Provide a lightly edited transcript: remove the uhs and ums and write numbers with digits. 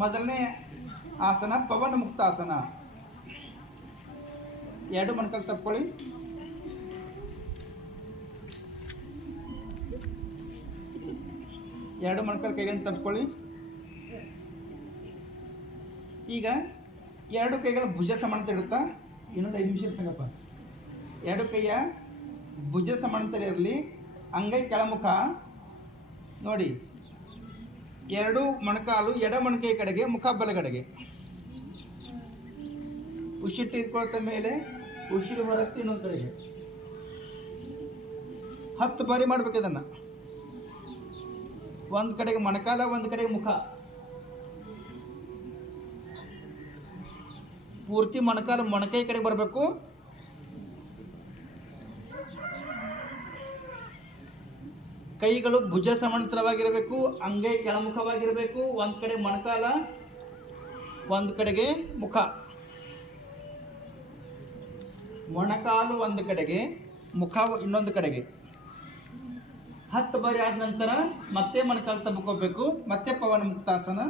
ಮೊದಲನೇ ಆಸನ ಪವನ ಮುಕ್ತಾಸನ. ಎರಡು ಮೊಣಕಾಲು ತಪ್ಕೊಳ್ಳಿ. ಎರಡು ಮೊಣಕಾಲು ಕೈಗಳನ್ನು ತಪ್ಕೊಳ್ಳಿ. ಈಗ ಎರಡು ಕೈಗಳ ಭುಜ ಸಮಾನತೆ ಇಡುತ್ತಾ ಇನ್ನೊಂದು 5 ನಿಮಿಷ ಸಂಗಪ್ಪ. ಎರಡು ಕೈಯ ಭುಜ ಸಮಾನತೆ ಇರಲಿ. ಅಂಗೈ ಕೆಳಮುಖ ನೋಡಿ. ಎರಡು ಮೊಣಕಾಲು ಎಡ ಮೊಣಕೈ ಕಡೆಗೆ, ಮುಖ ಬಲಗಡೆಗೆ. ಉಸಿಟ್ಟು ಇಟ್ಕೊಳ್ತ ಮೇಲೆ, ಉಸಿರು ಹೊರಕ್ಕೆ ಇನ್ನೊಂದು ಕಡೆಗೆ. 10 ಬಾರಿ ಮಾಡ್ಬೇಕು ಇದನ್ನು. ಒಂದು ಕಡೆಗೆ ಮೊಣಕಾಲ, ಒಂದು ಕಡೆಗೆ ಮುಖ. ಪೂರ್ತಿ ಮೊಣಕಾಲು ಮೊಣಕೈ ಕಡೆಗೆ ಬರಬೇಕು. ಕೈಗಳು ಭುಜ ಸಮಾಂತರವಾಗಿರಬೇಕು. ಅಂಗೈ ಕೆಳಮುಖವಾಗಿರಬೇಕು. ಒಂದು ಕಡೆ ಮೊಣಕಾಲ, ಒಂದು ಕಡೆಗೆ ಮುಖ. ಮೊಣಕಾಲು ಒಂದು ಕಡೆಗೆ, ಮುಖ ಇನ್ನೊಂದು ಕಡೆಗೆ. 10 ಬಾರಿ ಆದ ನಂತರ ಮತ್ತೆ ಮೊಣಕಾಲು ತಬ್ಕೋಬೇಕು. ಮತ್ತೆ ಪವನ ಮುಕ್ತಾಸನ.